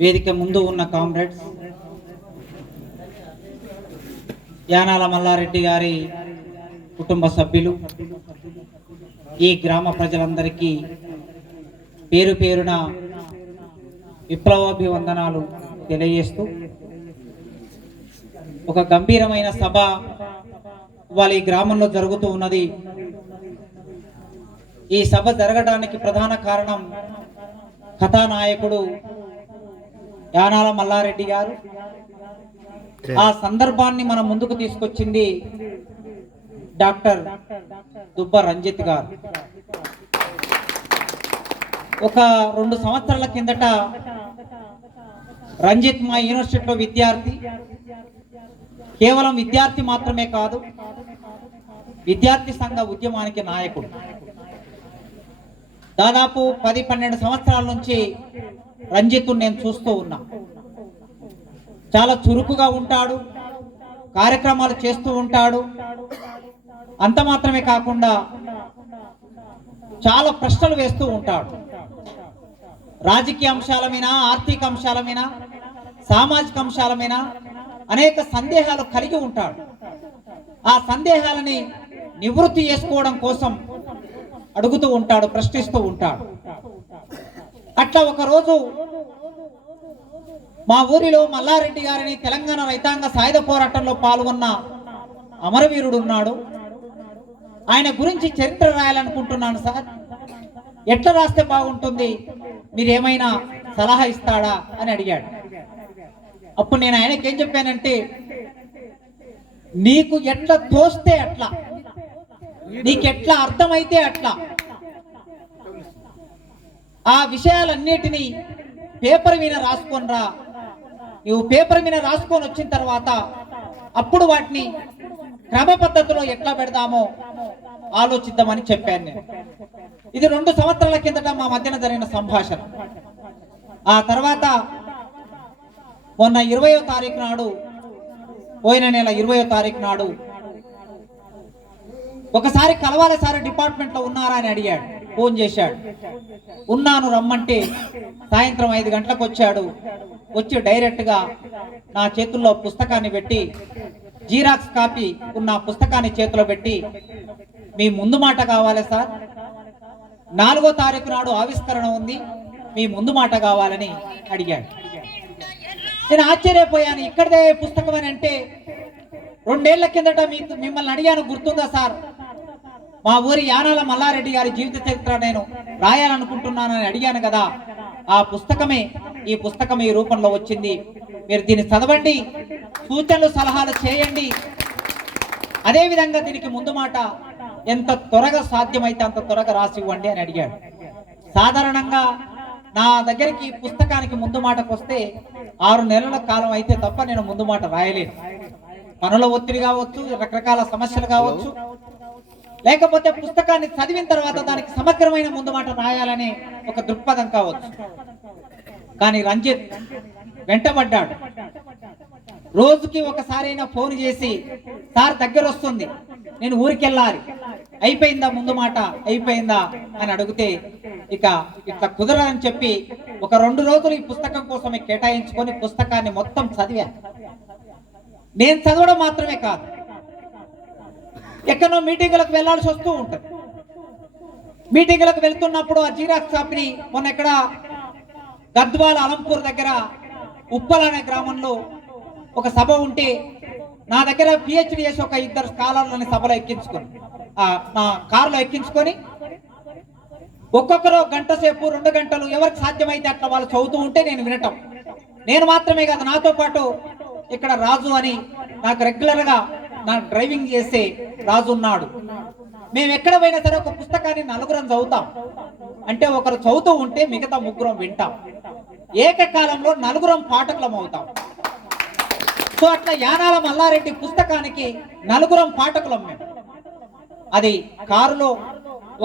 వేదిక ముందు ఉన్న కామ్రేడ్స్, యానాల మల్లారెడ్డి గారి కుటుంబ సభ్యులు, ఈ గ్రామ ప్రజలందరికీ పేరు పేరున విప్లవాభివందనాలు తెలియజేస్తూ, ఒక గంభీరమైన సభ ఇవాళ ఈ గ్రామంలో జరుగుతూ ఉన్నది. ఈ సభ జరగడానికి ప్రధాన కారణం కథానాయకుడు యానాల మల్లారెడ్డి గారు. ఆ సందర్భాన్ని మన ముందుకు తీసుకొచ్చింది డాక్టర్ దుబ్బ రంజిత్ గారు. ఒక 2 సంవత్సరాల కిందట రంజిత్ మా యూనివర్సిటీలో విద్యార్థి. కేవలం విద్యార్థి మాత్రమే కాదు, విద్యార్థి సంఘ ఉద్యమానికి నాయకుడు. దాదాపు 10-12 సంవత్సరాల నుంచి రంజిత్ నేను చూస్తూ ఉన్నా. చాలా చురుకుగా ఉంటాడు, కార్యక్రమాలు చేస్తూ ఉంటాడు. అంత మాత్రమే కాకుండా చాలా ప్రశ్నలు వేస్తూ ఉంటాడు. రాజకీయ అంశాల మీద, ఆర్థిక అంశాల మీద, సామాజిక అంశాల మీద అనేక సందేహాలు కలిగి ఉంటాడు. ఆ సందేహాలని నివృత్తి చేసుకోవడం కోసం అడుగుతూ ఉంటాడు, ప్రశ్నిస్తూ ఉంటాడు. అట్లా ఒకరోజు మా ఊరిలో మల్లారెడ్డి గారిని తెలంగాణ రైతాంగ సాయుధ పోరాటంలో పాల్గొన్న అమరవీరుడు ఉన్నాడు. ఆయన గురించి చరిత్ర రాయాలనుకుంటున్నాను సార్, ఎట్లా రాస్తే బాగుంటుంది, మీరు ఏమైనా సలహా ఇస్తాడా అని అడిగాడు. అప్పుడు నేను ఆయనకి ఏం చెప్పానంటే, నీకు ఎట్లా తోస్తే అట్లా, నీకెట్లా అర్థమైతే అట్లా ఆ విషయాలన్నిటినీ పేపర్ మీద రాసుకొని రా. నువ్వు పేపర్ మీద రాసుకొని వచ్చిన తర్వాత అప్పుడు వాటిని క్రమ పద్ధతిలో ఎట్లా పెడదామో ఆలోచిద్దామని చెప్పాను నేను. ఇది 2 సంవత్సరాల కిందట మా మధ్యన జరిగిన సంభాషణ. ఆ తర్వాత మొన్న 20వ తారీఖు నాడు, పోయిన నెల 20వ తారీఖు నాడు ఒకసారి కలవాలి సార్, డిపార్ట్మెంట్లో ఉన్నారా అని అడిగాడు. ఫోన్ చేశాడు. ఉన్నాను రమ్మంటే సాయంత్రం 5 గంటలకు వచ్చాడు. వచ్చి డైరెక్ట్గా నా చేతుల్లో పుస్తకాన్ని పెట్టి, జీరాక్స్ కాపీ ఉన్న పుస్తకాన్ని చేతిలో పెట్టి, మీ ముందు మాట కావాలి సార్, 4వ తారీఖు నాడు ఆవిష్కరణ ఉంది, మీ ముందు మాట కావాలని అడిగాడు. నేను ఆశ్చర్యపోయాను. ఇక్కడదే పుస్తకం అని అంటే, 2 ఏళ్ల కిందట మిమ్మల్ని అడిగాను, గుర్తుందా సార్, మా ఊరి యానాల మల్లారెడ్డి గారి జీవిత చరిత్ర నేను రాయాలనుకుంటున్నానని అడిగాను కదా. ఆ పుస్తకమే ఈ పుస్తకం ఈ రూపంలో వచ్చింది. మీరు దీన్ని చదవండి, సూచనలు సలహాలు చేయండి. అదేవిధంగా దీనికి ముందు మాట ఎంత త్వరగా సాధ్యమైతే అంత త్వరగా రాసి ఇవ్వండి అని అడిగాడు. సాధారణంగా నా దగ్గరికి పుస్తకానికి ముందు మాటకు వస్తే 6 నెలల కాలం అయితే తప్ప నేను ముందు మాట రాయలేను. పనుల ఒత్తిడి కావచ్చు, రకరకాల సమస్యలు కావచ్చు, లేకపోతే పుస్తకాన్ని చదివిన తర్వాత దానికి సమగ్రమైన ముందు మాట రాయాలనే ఒక దృక్పథం కావచ్చు. కానీ రంజిత్ వెంటబడ్డాడు. రోజుకి ఒకసారైనా ఫోన్ చేసి, సార్ దగ్గర వస్తుంది, నేను ఊరికి వెళ్ళాలి, అయిపోయిందా ముందు మాట, అయిపోయిందా అని అడిగితే, ఇక ఇట్లా కుదరదని చెప్పి ఒక 2 రోజులు ఈ పుస్తకం కోసమే కేటాయించుకొని పుస్తకాన్ని మొత్తం చదివా. నేను చదవడం మాత్రమే కాదు, ఎక్కడో మీటింగులకు వెళ్లాల్సి వస్తూ ఉంటుంది. మీటింగులకు వెళ్తున్నప్పుడు ఆ జీరాక్స్ కాపీని మొన్న ఎక్కడ గద్వాల అలంపూర్ దగ్గర ఉప్పల్ అనే గ్రామంలో ఒక సభ ఉంటే నా దగ్గర పిహెచ్డి చేసి ఒక 2 స్కాలర్లని సభలో ఎక్కించుకొని, నా కారులో ఎక్కించుకొని ఒక్కొక్కరు 1 గంట సేపు 2 గంటలు ఎవరికి సాధ్యమైతే అట్లా వాళ్ళు చదువుతూ ఉంటే నేను వినటం. నేను మాత్రమే కాదు, నాతో పాటు ఇక్కడ రాజు అని నాకు రెగ్యులర్గా నా డ్రైవింగ్ చేసే రాజు ఉన్నాడు. మేము ఎక్కడ పోయినా సరే ఒక పుస్తకాన్ని 4 చదువుతాం. అంటే ఒకరు చదువుతూ ఉంటే మిగతా 3 వింటాం. ఏకకాలంలో 4 పాఠకులం అవుతాం. సో అట్లా యానాల మల్లారెడ్డి పుస్తకానికి 4 పాఠకులం మేము. అది కారులో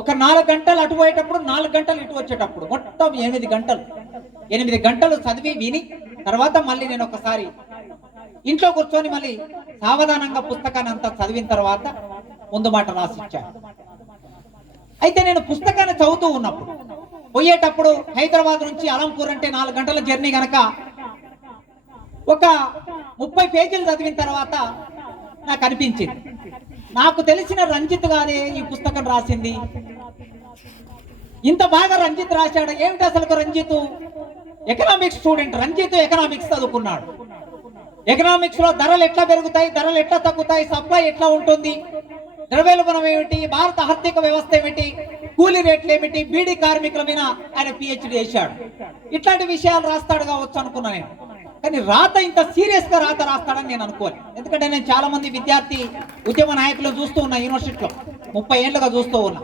ఒక 4 గంటలు అటు పోయేటప్పుడు, 4 గంటలు ఇటు వచ్చేటప్పుడు, మొత్తం 8 గంటలు చదివి విని తర్వాత మళ్ళీ నేను ఒకసారి ఇంట్లో కూర్చొని మళ్ళీ సావధానంగా పుస్తకాన్ని అంతా చదివిన తర్వాత ముందు మాట రాసిచ్చాను. అయితే నేను పుస్తకాన్ని చదువుతూ ఉన్నప్పుడు పోయేటప్పుడు హైదరాబాద్ నుంచి అలంపూర్ అంటే 4 గంటల జర్నీ గనక ఒక 30 పేజీలు చదివిన తర్వాత నాకు అనిపించింది, నాకు తెలిసిన రంజిత్ గారే ఈ పుస్తకం రాసింది. ఇంత బాగా రంజిత్ రాశాడు. ఏమిటి అసలు Ranjith? Economics student Ranjith, economics చదువుకున్నాడు. ఎకనామిక్స్ లో ధరలు ఎట్లా పెరుగుతాయి, ధరలు ఎట్లా తగ్గుతాయి, సప్లై ఎట్లా ఉంటుంది, ద్రవ్యోల్బణం ఏమిటి, భారత ఆర్థిక వ్యవస్థ ఏమిటి, కూలీ రేట్లు ఏమిటి, బీడీ కార్మికుల మీద ఆయన పిహెచ్డి చేశాడు. ఇట్లాంటి విషయాలు రాస్తాడు కావచ్చు అనుకున్నా నేను. కానీ రాత ఇంత సీరియస్ గా రాస్తాడని నేను అనుకోను. ఎందుకంటే నేను చాలా మంది విద్యార్థి ఉద్యమ నాయకులు చూస్తూ ఉన్నా, యూనివర్సిటీలో 30 ఏళ్ళుగా చూస్తూ ఉన్నా.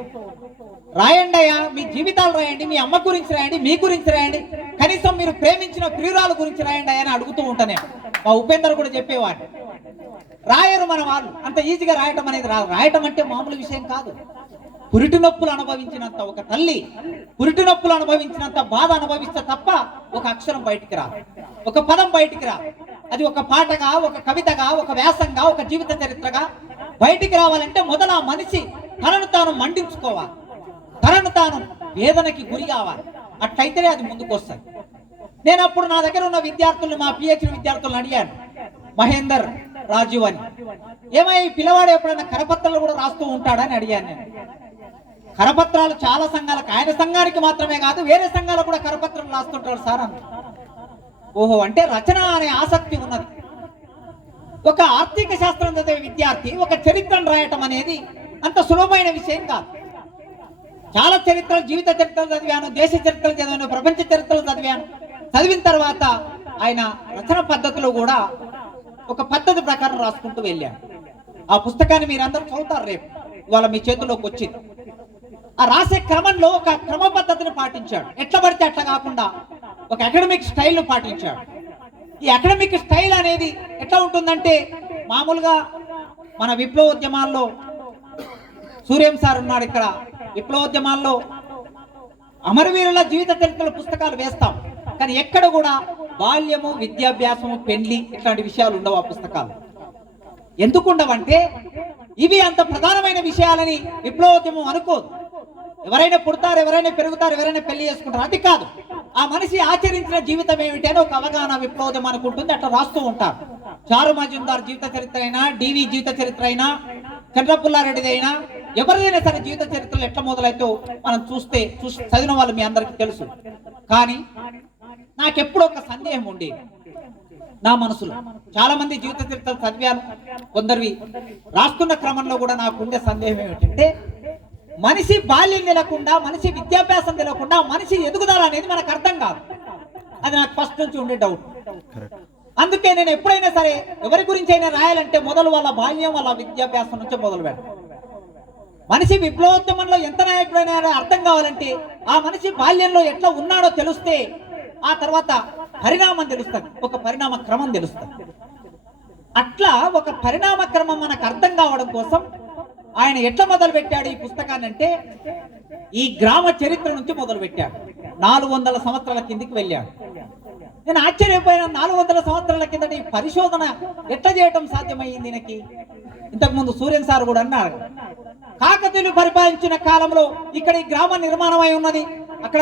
రాయండి అయ్యా, మీ జీవితాలు రాయండి, మీ అమ్మ గురించి రాయండి, మీ గురించి రాయండి, కనీసం మీరు ప్రేమించిన ప్రియురాల గురించి రాయండి అని అడుగుతూ ఉంటాను. మా ఉపేందర్ కూడా చెప్పేవాడు, రాయరు మన వాళ్ళు, అంత ఈజీగా రాయటం అనేది రాదు. రాయటం అంటే మామూలు విషయం కాదు. పురిటి నొప్పులు అనుభవించినంత ఒక తల్లి పురిటి నొప్పులు అనుభవించినంత బాధ అనుభవిస్తే తప్ప ఒక అక్షరం బయటికి రాదు, ఒక పదం బయటికి రాదు. అది ఒక పాటగా, ఒక కవితగా, ఒక వ్యాసంగా, ఒక జీవిత చరిత్రగా బయటికి రావాలంటే మొదలు ఆ మనిషి తనను తాను మండించుకోవాలి, తనను తాను వేదనకి గురి కావాలి. అట్లయితేనే అది ముందుకు వస్తుంది. నేను అప్పుడు నా దగ్గర ఉన్న విద్యార్థులను, మా పిహెచ్డి విద్యార్థులను అడిగాను, మహేందర్ రాజు అని, ఏమై పిల్లవాడు ఎప్పుడైనా కరపత్రాలు కూడా రాస్తూ ఉంటాడని అడిగాను నేను. కరపత్రాలు చాలా సంఘాలకు, ఆయన సంఘానికి మాత్రమే కాదు వేరే సంఘాలకు కూడా కరపత్రాలు రాస్తుంటాడు సార్ అన్న. ఓహో, అంటే రచన అనే ఆసక్తి ఉన్నది. ఒక ఆర్థిక శాస్త్రం చదివే విద్యార్థి ఒక చరిత్రను రాయటం అనేది అంత సులభమైన విషయం కాదు. చాలా చరిత్రలు, జీవిత చరిత్రలు చదివాను, దేశ చరిత్రలు చదివాను, ప్రపంచ చరిత్రలు చదివాను. చదివిన తర్వాత ఆయన రచన పద్ధతిలో కూడా ఒక పద్ధతి ప్రకారం రాసుకుంటూ వెళ్ళాను. ఆ పుస్తకాన్ని మీరందరూ చదువుతారు రేపు, ఇవాళ మీ చేతిలోకి వచ్చింది. ఆ రాసే క్రమంలో ఒక క్రమ పద్ధతిని పాటించాడు. ఎట్లా పడితే అట్లా కాకుండా ఒక అకాడమిక్ స్టైల్ పాటించాడు. ఈ అకాడమిక్ స్టైల్ అనేది ఎట్లా ఉంటుందంటే, మామూలుగా మన విప్లవోద్యమాల్లో సూర్యం సార్ ఉన్నాడు ఇక్కడ, విప్లవోద్యమాల్లో అమరవీరుల జీవిత చరిత్రల పుస్తకాలు వేస్తాం, కానీ ఎక్కడ కూడా బాల్యము, విద్యాభ్యాసము, పెళ్లి ఇట్లాంటి విషయాలు ఉండవు ఆ పుస్తకాలు. ఎందుకుండవంటే ఇవి అంత ప్రధానమైన విషయాలని విప్లవోద్యమం అనుకోదు. ఎవరైనా పుడతారు, ఎవరైనా పెరుగుతారు, ఎవరైనా పెళ్లి చేసుకుంటారు, అది కాదు. ఆ మనిషి ఆచరించిన జీవితం ఏమిటి అని ఒక అవగాహన విప్లవోద్యమం అనుకుంటుంది. అట్లా రాస్తూ ఉంటారు. చారు మజుందార్ జీవిత చరిత్ర అయినా, డివి జీవిత చరిత్ర అయినా, చంద్రపుల్లారెడ్డిది అయినా, ఎవరిదైనా సరే జీవిత చరిత్రలు ఎట్లా మొదలైతే మనం చూసి చదివిన వాళ్ళు మీ అందరికీ తెలుసు. కానీ నాకెప్పుడు ఒక సందేహం ఉండేది నా మనసులో. చాలా మంది జీవిత చరిత్రలు చదివాను, కొందరివి రాస్తున్న క్రమంలో కూడా నాకు ఉండే సందేహం ఏమిటంటే, మనిషి బాల్యం తెలకుండా, మనిషి విద్యాభ్యాసం తెలకుండా మనిషి ఎదుగుదల అనేది మనకు అర్థం కాదు. అది నాకు ఫస్ట్ నుంచి ఉండే డౌట్. అందుకే నేను ఎప్పుడైనా సరే ఎవరి గురించి అయినా రాయాలంటే మొదలు వాళ్ళ బాల్యం, వాళ్ళ విద్యాభ్యాసం నుంచే మొదలు పెడతాను. మనిషి విప్లవోద్యమంలో ఎంత నాయకుడైనా అర్థం కావాలంటే ఆ మనిషి బాల్యంలో ఎట్లా ఉన్నాడో తెలిస్తే ఆ తర్వాత పరిణామం తెలుస్తుంది, ఒక పరిణామ క్రమం తెలుస్తుంది. అట్లా ఒక పరిణామ క్రమం మనకు అర్థం కావడం కోసం ఆయన ఎట్లా మొదలు పెట్టాడు ఈ పుస్తకాన్ని అంటే, ఈ గ్రామ చరిత్ర నుంచి మొదలు పెట్టాడు. 400 సంవత్సరాల కిందికి వెళ్ళాడు. నేను ఆశ్చర్యపోయిన, 400 సంవత్సరాల కిందట ఈ పరిశోధన ఎట్లా చేయటం సాధ్యమైంది ఈయనకి. ఇంతకుముందు సూర్యన్ సార్ కూడా అన్నారు, కాకతీయులు పరిపాలించిన కాలంలో ఇక్కడ ఈ గ్రామ నిర్మాణం అయి ఉన్నది. అక్కడ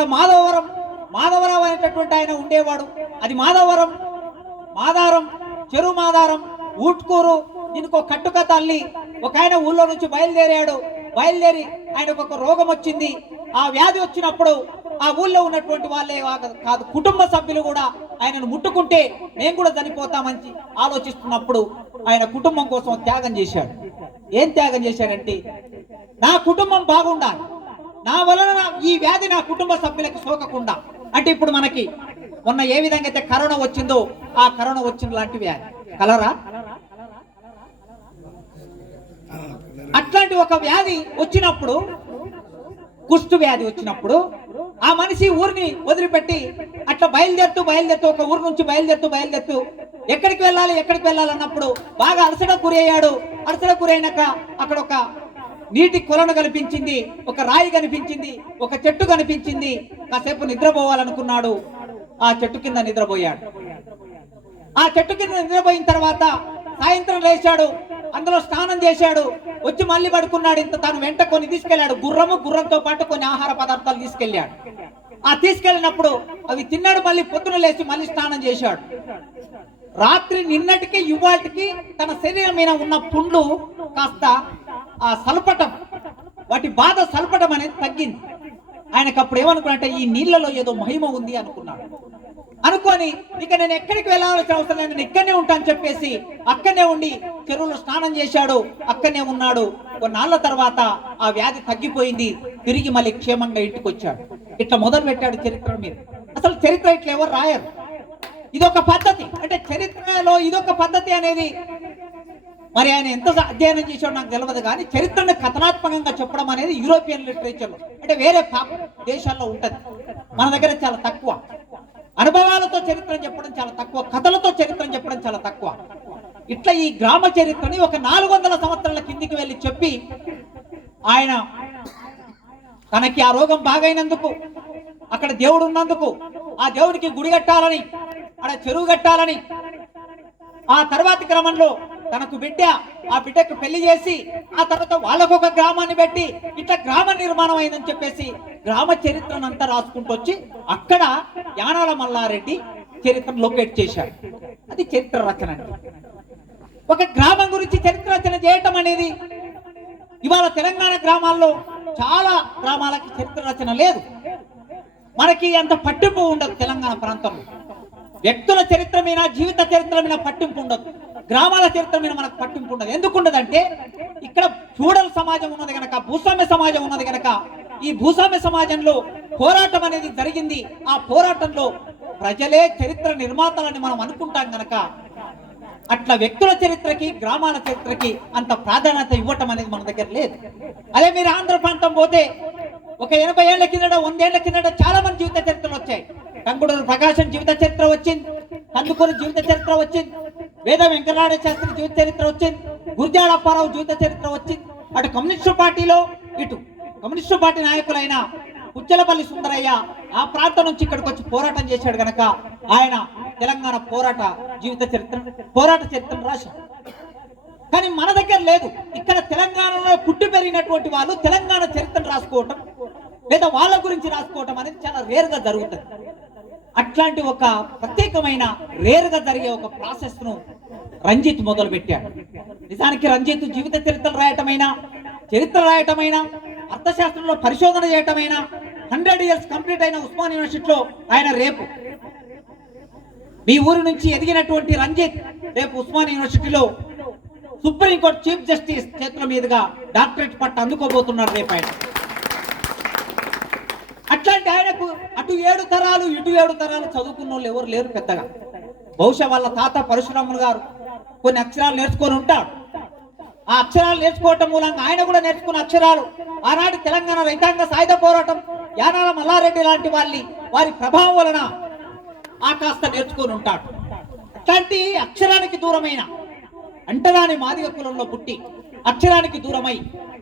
మాధవరావు అనేటటువంటి ఆయన ఉండేవాడు. అది మాదారం, చెరు మాదారం, ఊట్కూరు, దీనికి ఒక కట్టుకథ అల్లి ఒక ఆయన ఊళ్ళో నుంచి బయలుదేరి ఆయనకు ఒక రోగం వచ్చింది. ఆ వ్యాధి వచ్చినప్పుడు ఆ ఊళ్ళో ఉన్నటువంటి వాళ్ళే కాదు, కుటుంబ సభ్యులు కూడా ఆయనను ముట్టుకుంటే మేము కూడా చనిపోతామని ఆలోచిస్తున్నప్పుడు ఆయన కుటుంబం కోసం త్యాగం చేశాడు. ఏం త్యాగం చేశాడంటే, నా కుటుంబం బాగుండాలి, నా వలన ఈ వ్యాధి నా కుటుంబ సభ్యులకు సోకకుండా. అంటే ఇప్పుడు మనకి మొన్న ఏ విధంగా అయితే కరోనా వచ్చిందో ఆ కరోనా వచ్చిన లాంటి వ్యాధి, కలరా, అట్లాంటి ఒక వ్యాధి వచ్చినప్పుడు, కుష్టు వ్యాధి వచ్చినప్పుడు ఆ మనిషి ఊరిని వదిలిపెట్టి అట్లా బయలుదేరుతూ ఒక ఊరు నుంచి బయలుదేరుతూ ఎక్కడికి వెళ్ళాలి అన్నప్పుడు బాగా అలసట గురయ్యాడు. అలసట గురైనాక అక్కడ ఒక నీటి కొలను కనిపించింది, ఒక రాయి కనిపించింది, ఒక చెట్టు కనిపించింది. కాసేపు నిద్రపోవాలనుకున్నాడు, ఆ చెట్టు కింద నిద్రపోయాడు. ఆ చెట్టు కింద నిద్రపోయిన తర్వాత సాయంత్రం లేచాడు, అందులో స్నానం చేశాడు, వచ్చి మళ్ళీ పడుకున్నాడు. ఇంత తాను వెంట కొన్ని తీసుకెళ్లాడు, గుర్రంతో పాటు కొన్ని ఆహార పదార్థాలు తీసుకెళ్లాడు. ఆ తీసుకెళ్ళినప్పుడు అవి తిన్నాడు, మళ్ళీ పొద్దున లేచి మళ్ళీ స్నానం చేశాడు. రాత్రి నిన్నటికి ఇవాటికి తన శరీరం మీద ఉన్న పుండ్లు కాస్త ఆ సల్పటం, వాటి బాధ సల్పటం అనేది తగ్గింది. ఆయనకు అప్పుడు ఏమనుకున్నట్టే ఈ నీళ్లలో ఏదో మహిమ ఉంది అనుకున్నాడు. అనుకొని ఇక నేను ఎక్కడికి వెళ్ళాల్సిన అవసరం లేదు, నేను ఇక్కడనే ఉంటాను చెప్పేసి అక్కడనే ఉండి చెరువులో స్నానం చేశాడు, అక్కడనే ఉన్నాడు. కొన్నాళ్ళ తర్వాత ఆ వ్యాధి తగ్గిపోయింది, తిరిగి మళ్ళీ క్షేమంగా ఇంటికి వచ్చాడు. ఇట్లా మొదలు పెట్టాడు చరిత్ర మీద. అసలు చరిత్ర ఇట్లా ఎవరు రాయరు, ఇదొక పద్ధతి. అంటే చరిత్రలో ఇదొక పద్ధతి అనేది మరి ఆయన ఎంత అధ్యయనం చేశాడో నాకు తెలియదు, కానీ చరిత్రను కథనాత్మకంగా చెప్పడం అనేది యూరోపియన్ లిటరేచర్లో అంటే వేరే దేశాల్లో ఉంటది. మన దగ్గర చాలా తక్కువ. అనుభవాలతో చరిత్రను చెప్పడం చాలా తక్కువ, కథలతో చరిత్రను చెప్పడం చాలా తక్కువ. ఇట్లా ఈ గ్రామ చరిత్రని ఒక 400 సంవత్సరాల కిందికి వెళ్ళి చెప్పి ఆయన తనకి ఆ రోగం బాగైనందుకు, అక్కడ దేవుడు ఉన్నందుకు, ఆ దేవుడికి గుడి కట్టాలని, అక్కడ చెరువు కట్టాలని, ఆ తర్వాతి క్రమంలో తనకు బిడ్డ, ఆ బిడ్డకు పెళ్లి చేసి ఆ తర్వాత వాళ్ళకొక గ్రామాన్ని పెట్టి ఇట్లా గ్రామ నిర్మాణం అయిందని చెప్పేసి గ్రామ చరిత్రను అంతా రాసుకుంటూ వచ్చి అక్కడ యానాల మల్లారెడ్డి చరిత్రను లొకేట్ చేశాడు. అది చరిత్ర రచన. ఒక గ్రామం గురించి చరిత్ర రచన చేయటం అనేది ఇవాళ తెలంగాణ గ్రామాల్లో చాలా గ్రామాలకి చరిత్ర రచన లేదు. మనకి అంత పట్టింపు ఉండదు. తెలంగాణ ప్రాంతంలో వ్యక్తుల చరిత్ర మీద, జీవిత చరిత్ర మీద పట్టింపు ఉండదు, గ్రామాల చరిత్ర మీద మనకు పట్టింపు ఉండదు. ఎందుకుండదంటే ఇక్కడ ఫ్యూడల్ సమాజం ఉన్నది కనుక, భూస్వామ్య సమాజం ఉన్నది కనుక, ఈ భూస్వామ్య సమాజంలో పోరాటం అనేది జరిగింది. ఆ పోరాటంలో ప్రజలే చరిత్ర నిర్మాతలని మనం అనుకుంటాం కనుక అట్లా వ్యక్తుల చరిత్రకి, గ్రామాల చరిత్రకి అంత ప్రాధాన్యత ఇవ్వటం అనేది మన దగ్గర లేదు. అదే మీరు ఆంధ్ర ప్రాంతం పోతే ఒక 80 ఏళ్ల కిందట, 100 ఏళ్ల కిందట చాలా మంది జీవిత చరిత్రలు వచ్చాయి. కంగుడూరు ప్రకాశం జీవిత చరిత్ర వచ్చింది, కందుకూరు జీవిత చరిత్ర వచ్చింది, వేద వెంకటరాడ శాస్త్రి జీవిత చరిత్ర వచ్చింది, గుర్జాడ అప్పారావు జీవిత చరిత్ర వచ్చింది. అటు కమ్యూనిస్టు పార్టీలో, ఇటు కమ్యూనిస్టు పార్టీ నాయకులైన పుచ్చలపల్లి సుందరయ్య ఆ ప్రాంతం నుంచి ఇక్కడికి వచ్చి పోరాటం చేశాడు గనక ఆయన తెలంగాణ పోరాట చరిత్రను రాశాడు. కానీ మన దగ్గర లేదు. ఇక్కడ తెలంగాణలో పుట్టి పెరిగినటువంటి వాళ్ళు తెలంగాణ చరిత్రను రాసుకోవటం లేదా వాళ్ళ గురించి రాసుకోవటం అనేది చాలా రేరుగా జరుగుతుంది. అట్లాంటి ఒక ప్రత్యేకమైన రేరుగా జరిగే ఒక ప్రాసెస్ ను రంజిత్ మొదలు పెట్టాడు. నిజానికి రంజిత్ జీవిత చరిత్రలు రాయటమైనా, చరిత్ర రాయటమైనా, అర్థశాస్త్రంలో పరిశోధన చేయటమైనా 100 ఇయర్స్ కంప్లీట్ అయిన ఉస్మాన్ యూనివర్సిటీలో ఆయన రేపు మీ ఊరి నుంచి ఎదిగినటువంటి రంజిత్ రేపు ఉస్మాన్ యూనివర్సిటీలో సుప్రీంకోర్టు చీఫ్ జస్టిస్ చేతుల మీదుగా డాక్టరేట్ పట్టు అందుకోబోతున్నారు రేపు ఆయన. అట్లాంటి ఆయనకు అటు 7 తరాలు ఇటు 7 తరాలు చదువుకున్న వాళ్ళు ఎవరు లేరు పెద్దగా. బహుశా వాళ్ళ తాత పరశురాములు గారు కొన్ని అక్షరాలు నేర్చుకొని ఉంటాడు. ఆ అక్షరాలు నేర్చుకోవటం మూలంగా ఆయన కూడా నేర్చుకున్న అక్షరాలు ఆనాటి తెలంగాణ రైతాంగ సాయుధ పోరాటం, యానాల మల్లారెడ్డి లాంటి వారి ప్రభావం వలన ఆ కాస్త నేర్చుకొని ఉంటాడు. అట్లాంటి అక్షరానికి దూరమైన అంటరాని మాదిగ కులంలో పుట్టి అక్షరానికి దూరమై,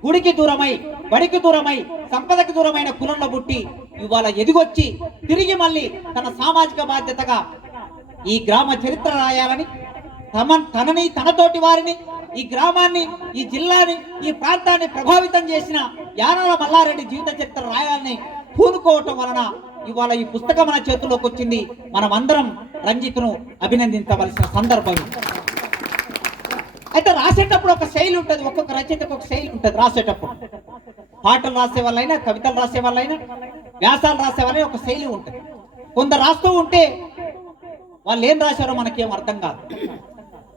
గుడికి దూరమై, బడికి దూరమై, సంపదకి దూరమైన కులంలో పుట్టి ఇవాళ ఎదిగొచ్చి తిరిగి మళ్ళీ తన సామాజిక బాధ్యతగా ఈ గ్రామ చరిత్ర రాయాలని, తనని, తనతోటి వారిని, ఈ గ్రామాన్ని, ఈ జిల్లాని, ఈ ప్రాంతాన్ని ప్రభావితం చేసిన యానాల మల్లారెడ్డి జీవిత చరిత్ర రాయాలని పూనుకోవటం వలన ఇవాళ ఈ పుస్తకం మన చేతుల్లోకి వచ్చింది. మనం అందరం రంజిత్ను అభినందించవలసిన సందర్భం. అయితే రాసేటప్పుడు ఒక శైలి ఉంటుంది, ఒక్కొక్క రచయితకు ఒక శైలి ఉంటుంది. రాసేటప్పుడు పాటలు రాసే వాళ్ళైనా, కవితలు రాసే వాళ్ళైనా, వ్యాసాలు రాసే వాళ్ళైనా ఒక శైలి ఉంటుంది. కొందరు రాస్తూ ఉంటే వాళ్ళు ఏం రాశారో మనకేం అర్థం కాదు,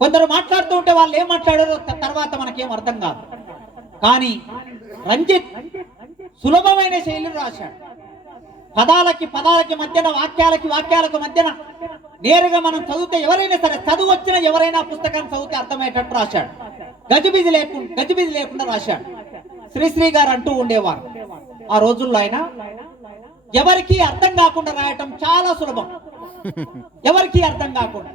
కొందరు మాట్లాడుతూ ఉంటే వాళ్ళు ఏం మాట్లాడారో తర్వాత మనకేం అర్థం కాదు. కానీ రంజిత్ సులభమైన శైలిని రాశాడు. పదాలకి మధ్యన, వాక్యాలకు మధ్యన నేరుగా మనం చదివితే ఎవరైనా సరే, చదువు వచ్చిన ఎవరైనా పుస్తకాన్ని చదివితే అర్థమయ్యేటట్టు రాశాడు. గజిబిజి లేకుండా రాశాడు. శ్రీశ్రీ గారు అంటూ ఉండేవారు, ఆ రోజుల్లో ఆయన ఎవరికి అర్థం కాకుండా రాయటం చాలా సులభం, ఎవరికి అర్థం కాకుండా.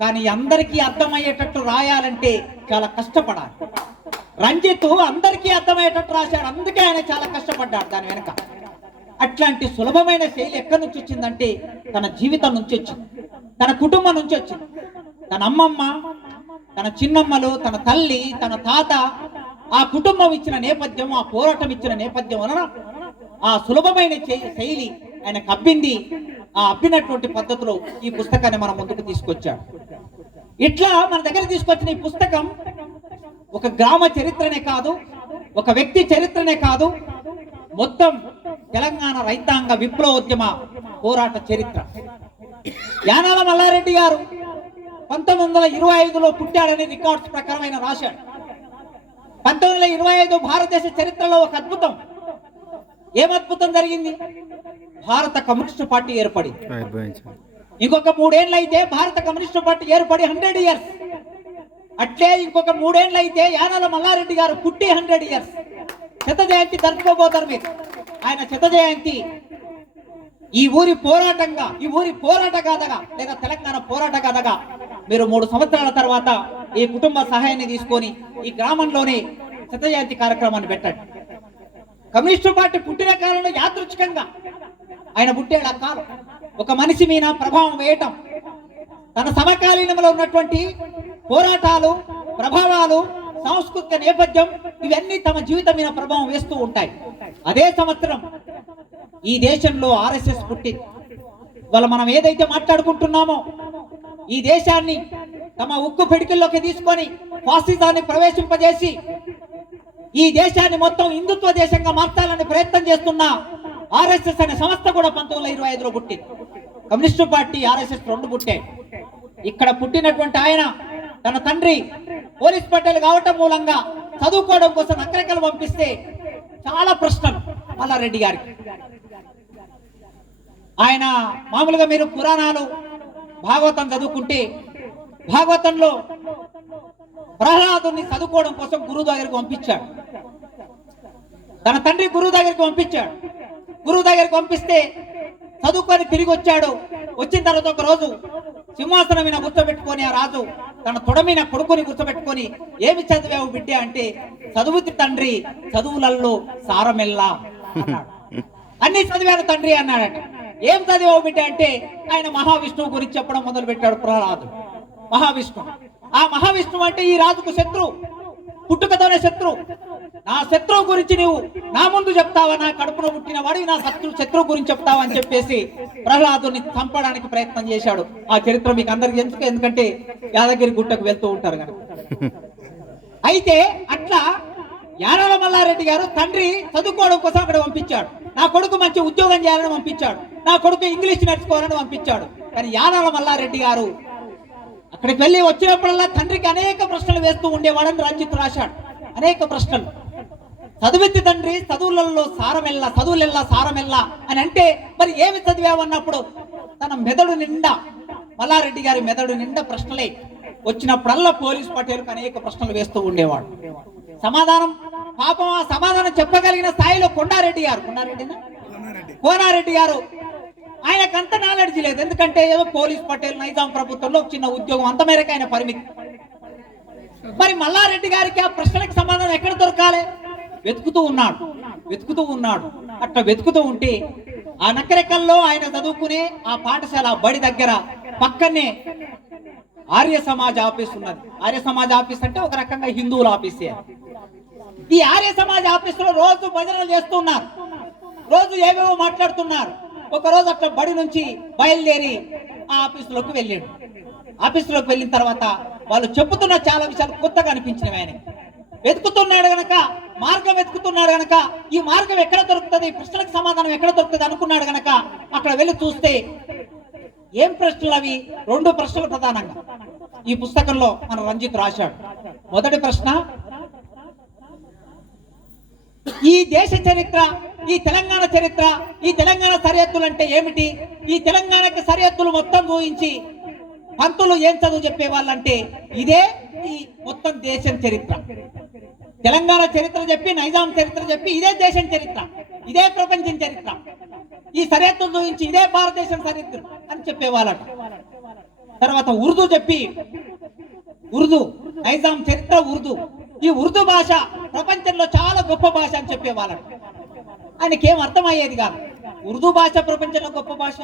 కానీ అందరికీ అర్థమయ్యేటట్టు రాయాలంటే చాలా కష్టపడాలి. రంజిత్ అందరికీ అర్థమయ్యేటట్టు రాశాడు, అందుకే ఆయన చాలా కష్టపడ్డాడు దాని వెనక. అట్లాంటి సులభమైన శైలి ఎక్కడి నుంచి వచ్చిందంటే తన జీవితం నుంచి వచ్చింది, తన కుటుంబం నుంచి వచ్చింది. తన అమ్మమ్మ, తన చిన్నమ్మలు, తన తల్లి, తన తాత, ఆ కుటుంబం ఇచ్చిన నేపథ్యం, ఆ పోరాటం ఇచ్చిన నేపథ్యం వలన ఆ సులభమైన శైలి ఆయన కబ్బింది, ఆ అబ్బినటువంటి పద్ధతిలో ఈ పుస్తకాన్ని మన ముందుకు తీసుకొచ్చాడు. ఇట్లా మన దగ్గర తీసుకొచ్చిన ఈ పుస్తకం ఒక గ్రామ చరిత్రనే కాదు, ఒక వ్యక్తి చరిత్రనే కాదు, మొత్తం తెలంగాణ రైతాంగ విప్లవోద్యమ పోరాట చరిత్ర. యానాల మల్లారెడ్డి గారు 1925లో పుట్టాడని రికార్డ్స్ ప్రకారం ఆయన రాశాడు. 1925 భారతదేశ చరిత్రలో ఒక అద్భుతం. ఏం అద్భుతం జరిగింది? భారత కమ్యూనిస్టు పార్టీ ఏర్పడింది. ఇంకొక 3 ఏళ్ళు అయితే భారత కమ్యూనిస్టు పార్టీ ఏర్పడి 100 ఇయర్స్. అట్లే ఇంకొక 3 ఏళ్ళు అయితే యానాల మల్లారెడ్డి గారు పుట్టి 100 ఇయర్స్. శత జయంతి జరుపుకోబోతారు మీరు. ఆయన శత జయంతి ఈ ఊరి పోరాటంగా, ఈ ఊరి పోరాట గాథగా, లేదా తెలంగాణ పోరాట గాథగా మీరు 3 సంవత్సరాల తర్వాత ఈ కుటుంబ సహాయాన్ని తీసుకొని ఈ గ్రామంలోనే శత జయంతి కార్యక్రమాన్ని పెట్టండి. కమ్యూనిస్టు పార్టీ పుట్టిన కాలంలో యాదృచ్ఛికంగా ఆయన పుట్టాడు. ఆ కాలం ఒక మనిషి మీద ప్రభావం వేయటం, తన సమకాలీనంలో ఉన్నటువంటి పోరాటాలు, ప్రభావాలు, సాంస్కృతిక నేపథ్యం ఇవన్నీ తమ జీవితం మీద ప్రభావం వేస్తూ ఉంటాయి. అదే సంవత్సరం ఈ దేశంలో ఆర్ఎస్ఎస్ పుట్టింది. ఇవాళ మనం ఏదైతే మాట్లాడుకుంటున్నామో ఈ దేశాన్ని తమ ఉక్కు పిడికిల్లోకి తీసుకొని ఫాసిజాన్ని ప్రవేశింపజేసి ఈ దేశాన్ని మొత్తం హిందుత్వ దేశంగా మార్చాలని ప్రయత్నం చేస్తున్న ఆర్ఎస్ఎస్ అనే సంస్థ కూడా 1925లో పుట్టింది. కమ్యూనిస్టు పార్టీ, ఆర్ఎస్ఎస్ 2 పుట్టాయి. ఇక్కడ పుట్టినటువంటి ఆయన తన తండ్రి పోలీస్ పట్టేలు కావటం మూలంగా చదువుకోవడం కోసం నకరికలు పంపిస్తే చాలా ప్రశ్నలు మల్లారెడ్డి గారికి. ఆయన మామూలుగా మీరు పురాణాలు, భాగవతం చదువుకుంటే భాగవతంలో ప్రహ్లాదుని చదువుకోవడం కోసం గురువు దగ్గరికి పంపించాడు. తన తండ్రి గురువు దగ్గరికి పంపించాడు. గురువు దగ్గరికి పంపిస్తే చదువుకొని తిరిగి వచ్చాడు. వచ్చిన తర్వాత ఒక రోజు సింహాసనం మీద కూర్చోబెట్టుకొని ఆ రాజు తన తొడమైన కొడుకుని కూర్చోబెట్టుకొని ఏమి చదివావు బిడ్డ అంటే, చదువుతి తండ్రి, చదువులలో సారమెల్లా అన్నాడు. అన్ని చదివాను తండ్రి అన్నాడట. ఏం చదివావు బిడ్డ అంటే ఆయన మహావిష్ణువు గురించి చెప్పడం మొదలు పెట్టాడు ప్రహ్లాదు. మహావిష్ణువు, ఆ మహావిష్ణువు అంటే ఈ రాజుకు శత్రువు, పుట్టుకతోనే శత్రువు. నా శత్రువు గురించి నీవు నా ముందు చెప్తావా? నా కడుపులో పుట్టిన వాడివి నా శత్రువు గురించి చెప్తావా అని చెప్పేసి ప్రహ్లాదుని చంపడానికి ప్రయత్నం చేశాడు. ఆ చరిత్ర మీకు అందరికి ఎందుకంటే యాదగిరి గుట్టకు వెళ్తూ ఉంటారు కనుక. అయితే అట్లా యానాల మల్లారెడ్డి గారు తండ్రి చదువుకోవడం కోసం అక్కడ పంపించాడు. నా కొడుకు మంచి ఉద్యోగం చేయాలని పంపించాడు. నా కొడుకు ఇంగ్లీష్ నేర్చుకోవాలని పంపించాడు. కానీ యానాల మల్లారెడ్డి గారు అక్కడికి వెళ్ళి వచ్చినప్పుడల్లా తండ్రికి అనేక ప్రశ్నలు వేస్తూ ఉండేవాడని రంజిత్ రాశాడు. అనేక ప్రశ్నలు. చదువెత్తి తండ్రి, చదువులలో సారమెల్లా, చదువులెల్లా సారమెల్లా అని అంటే మరి ఏమి చదివావన్నప్పుడు తన మెదడు నిండా, మల్లారెడ్డి గారి మెదడు నిండా ప్రశ్నలే. వచ్చినప్పుడల్లా పోలీస్ పటేల్కి అనేక ప్రశ్నలు వేస్తూ ఉండేవాడు. సమాధానం పాపం ఆ సమాధానం చెప్పగలిగిన స్థాయిలో కోనారెడ్డి గారు ఆయనకు అంత నాలెడ్జ్ లేదు. ఎందుకంటే ఏదో పోలీస్ పటేల్, నైజాం ప్రభుత్వంలో చిన్న ఉద్యోగం, అంత మేరకు ఆయన పరిమితి. మరి మల్లారెడ్డి గారికి ఆ ప్రశ్నలకు సమాధానం ఎక్కడ దొరకాలి? వెతుకుతూ ఉన్నాడు. అట్లా వెతుకుతూ ఉంటే ఆ నకరెకల్లో ఆయన చదువుకునే ఆ పాఠశాల బడి దగ్గర పక్కనే ఆర్య సమాజ్ ఆఫీస్ ఉన్నది. ఆర్య సమాజ్ ఆఫీస్ అంటే ఒక రకంగా హిందువుల ఆఫీసే. ఈ ఆర్య సమాజ్ ఆఫీస్ లో రోజు భజనలు చేస్తున్నారు, రోజు ఏవేవో మాట్లాడుతున్నారు. ఒక రోజు అట్లా బడి నుంచి బయలుదేరి ఆ ఆఫీసులోకి వెళ్ళాడు. ఆఫీసులోకి వెళ్ళిన తర్వాత వాళ్ళు చెప్పుతున్న చాలా విషయాలు కొత్తగా అనిపించినవి. ఆయన వెతుకుతున్నాడు గనక, మార్గం వెతుకుతున్నాడు గనక, ఈ మార్గం ఎక్కడ దొరుకుతుంది, ప్రశ్నలకు సమాధానం ఎక్కడ దొరుకుతుంది అనుకున్నాడు గనక అక్కడ వెళ్ళి చూస్తే ఏం ప్రశ్నలు అవి? 2 ప్రశ్నలు ప్రధానంగా ఈ పుస్తకంలో మన రంజిత్ రాశాడు. మొదటి ప్రశ్న, ఈ దేశ చరిత్ర, ఈ తెలంగాణ చరిత్ర, ఈ తెలంగాణ సరిహద్దులు అంటే ఏమిటి? ఈ తెలంగాణకి సరిహద్దులు మొత్తం ఊహించి పంతులు ఏం చదువు చెప్పేవాళ్ళంటే ఇదే ఈ మొత్తం దేశం చరిత్ర. తెలంగాణ చరిత్ర చెప్పి, నైజాం చరిత్ర చెప్పి ఇదే దేశం చరిత్ర, ఇదే ప్రపంచం చరిత్ర, ఈ సరిహద్దులు చూపించి ఇదే భారతదేశం సరిహద్దులు అని చెప్పేవాళ్ళట. తర్వాత ఉర్దూ చెప్పి, నైజాం చరిత్ర ఉర్దూ, ఈ ఉర్దూ భాష ప్రపంచంలో చాలా గొప్ప భాష అని చెప్పేవాళ్ళట. ఆయనకేం అర్థమయ్యేది కాదు. ఉర్దూ భాష ప్రపంచంలో గొప్ప భాష,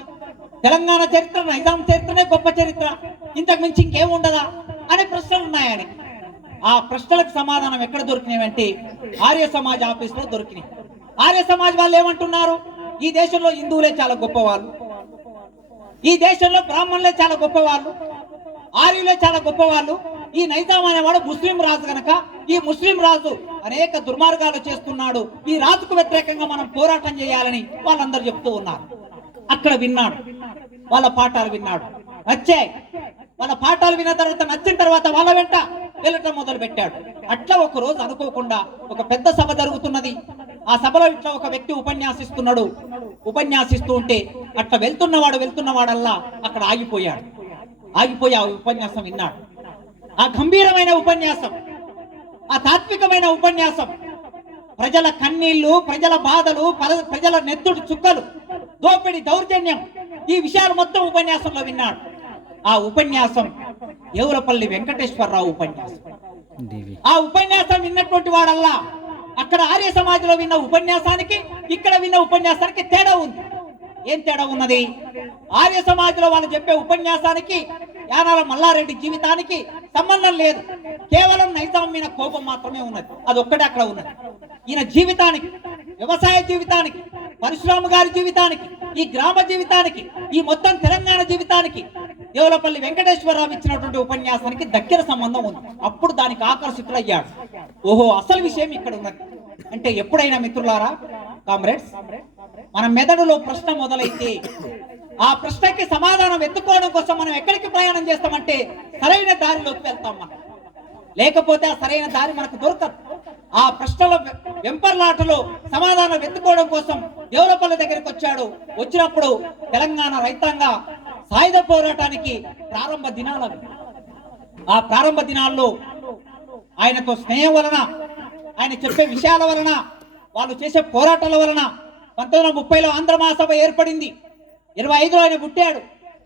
తెలంగాణ చరిత్ర, నైజాం చరిత్రనే గొప్ప చరిత్ర, ఇంతకు మించి ఇంకేం ఉండదా అనే ప్రశ్నలు ఉన్నాయి ఆయనకి. ఆ ప్రశ్నలకు సమాధానం ఎక్కడ దొరికినాయి అంటే ఆర్య సమాజ్ ఆఫీస్ లో దొరికినాయి. ఆర్య సమాజ్ వాళ్ళు ఏమంటున్నారు? ఈ దేశంలో హిందువులే చాలా గొప్పవాళ్ళు, ఈ దేశంలో బ్రాహ్మణులే చాలా గొప్పవాళ్ళు, ఆర్యులే చాలా గొప్పవాళ్ళు, ఈ నైజాం అనేవాడు ముస్లిం రాజు కనుక ఈ ముస్లిం రాజు అనేక దుర్మార్గాలు చేస్తున్నాడు, ఈ రాజుకు వ్యతిరేకంగా మనం పోరాటం చేయాలని వాళ్ళందరూ చెప్తూ ఉన్నారు. అక్కడ విన్నాడు, వాళ్ళ పాఠాలు విన్నాడు, నచ్చాయి. వాళ్ళ పాఠాలు విన్న తర్వాత నచ్చిన తర్వాత వాళ్ళ వెంట వెళ్ళటం మొదలు పెట్టాడు. అట్లా ఒక రోజు అనుకోకుండా ఒక పెద్ద సభ జరుగుతున్నది. ఆ సభలో ఇట్లా ఒక వ్యక్తి ఉపన్యాసిస్తున్నాడు. ఉపన్యాసిస్తూ ఉంటే అట్లా వెళ్తున్నవాడల్లా అక్కడ ఆగిపోయాడు. ఆగిపోయి ఆ ఉపన్యాసం విన్నాడు. ఆ గంభీరమైన ఉపన్యాసం, ఆ తాత్వికమైన ఉపన్యాసం, ప్రజల కన్నీళ్లు, ప్రజల బాధలు, ప్రజల నెత్తుడు చుక్కలు, దోపిడి, దౌర్జన్యం, ఈ విషయాలు మొత్తం ఉపన్యాసంలో విన్నాడు. ఆ ఉపన్యాసం దేవులపల్లి వెంకటేశ్వరరావు ఉపన్యాసం. ఆ ఉపన్యాసం విన్నటువంటి వాడల్లా అక్కడ ఆర్య సమాజంలో విన్న ఉపన్యాసానికి ఇక్కడ విన్న ఉపన్యాసానికి తేడా ఉంది. ఏం తేడా ఉన్నది? ఆర్య సమాజంలో వాళ్ళు చెప్పే ఉపన్యాసానికి యానాల మల్లారెడ్డి జీవితానికి సంబంధం లేదు. కేవలం నైజాం మీద కోపం మాత్రమే ఉన్నది. అది ఒక్కటే అక్కడ ఉన్నది. ఈయన జీవితానికి, వ్యవసాయ జీవితానికి, పరశురామ గారి జీవితానికి, ఈ గ్రామ జీవితానికి, ఈ మొత్తం తెలంగాణ జీవితానికి దేవులపల్లి వెంకటేశ్వరరావు ఇచ్చినటువంటి ఉపన్యాసానికి దగ్గర సంబంధం ఉంది. అప్పుడు దానికి ఆకర్షితులయ్యాడు. ఓహో, అసలు విషయం ఇక్కడ ఉన్నది. అంటే ఎప్పుడైనా మిత్రులారా, కామ్రేడ్స్, మన మెదడులో ప్రశ్న మొదలైతే ఆ ప్రశ్నకి సమాధానం వెతుక్కోవడం కోసం మనం ఎక్కడికి ప్రయాణం చేస్తామంటే సరైన దారిలోకి వెళ్తాం. మనం లేకపోతే ఆ సరైన దారి మనకు దొరకదు. ఆ ప్రశ్నల వెంపర్లాటలో సమాధానం వెతుక్కోవడం కోసం దేవులపల్లి దగ్గరికి వచ్చాడు. వచ్చినప్పుడు తెలంగాణ రైతాంగ సాయుధ పోరాటానికి ప్రారంభ దినాలు. ఆ ప్రారంభ దినాల్లో ఆయనతో స్నేహం వలన, ఆయన చెప్పే విషయాల వలన, వాళ్ళు చేసే పోరాటాల వలన 1930లో ఆంధ్ర మహాసభ ఏర్పడింది. 25లో ఆయన పుట్టాడు.